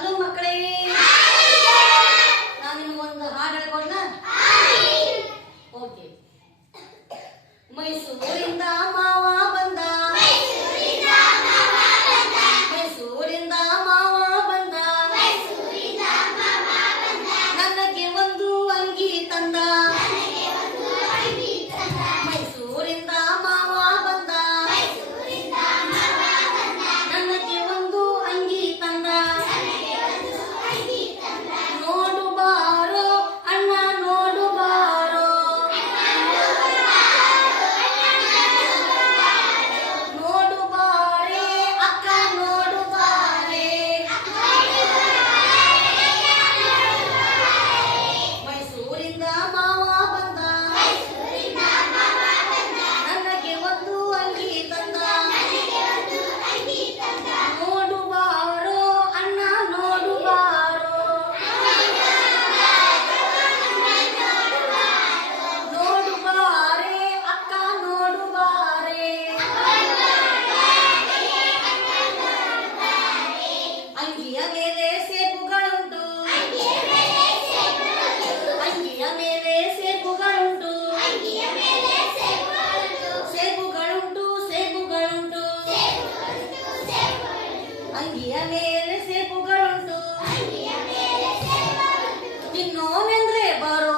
Hello ಮಕ್ಕಳೇ, ನಾನು ನಿಮ್ಗೊಂದು ಹಾಡು ಹೇಳ್ಕೊಡ್ನ. ಓಕೆ. ಮೈಸೂರಿಂದ ಮಾವ ಬಂದ, ಮೈಸೂರಿಂದ ಮಾವ ಬಂದ, ನನಗೆ ಒಂದು ಅಂಗಿ ತಂದ. ಮೈಸೂರಿಂದ ಮಾವ ಬಂದ, ನನಗೆ ಒಂದು ಅಂಗಿ ತಂದ. ನೋಡು ಬಾರೋ ಅಣ್ಣ, ನೋಡು ಬಾರೋ, ನೋಡು ಬಾರೆ ಅಕ್ಕ, ನೋಡು ಬಾರೆ. ಮೈಸೂರಿಂದ ಮಾವ ಬಂದ, ನನಗೆ ಒಂದು ಅಂಗಿ ತಂದ. ನೋಡು ಬಾರೋ ಅಣ್ಣ, ನೋಡು ಬಾರೋ, ನೋಡು ಬಾರೆ ಅಕ್ಕ, ನೋಡು ಬಾರೆ. ಅಂಗಿಯ ಮೇಲೆ ಸೇಬುಗಳುಂಟು, ಅಂಗಿಯ ಮೇಲೆ ಸೇಬುಗಳುಂಟು, ಸೇಬುಗಳುಂಟು, ಸೇಬುಗಳುಂಟು. ಅಂಗಿಯ ಮೇಲೆ ಸೇಬುಗಳುಂಟು. ತಿನ್ನೋನೆಂದ್ರೆ ಬರೋ,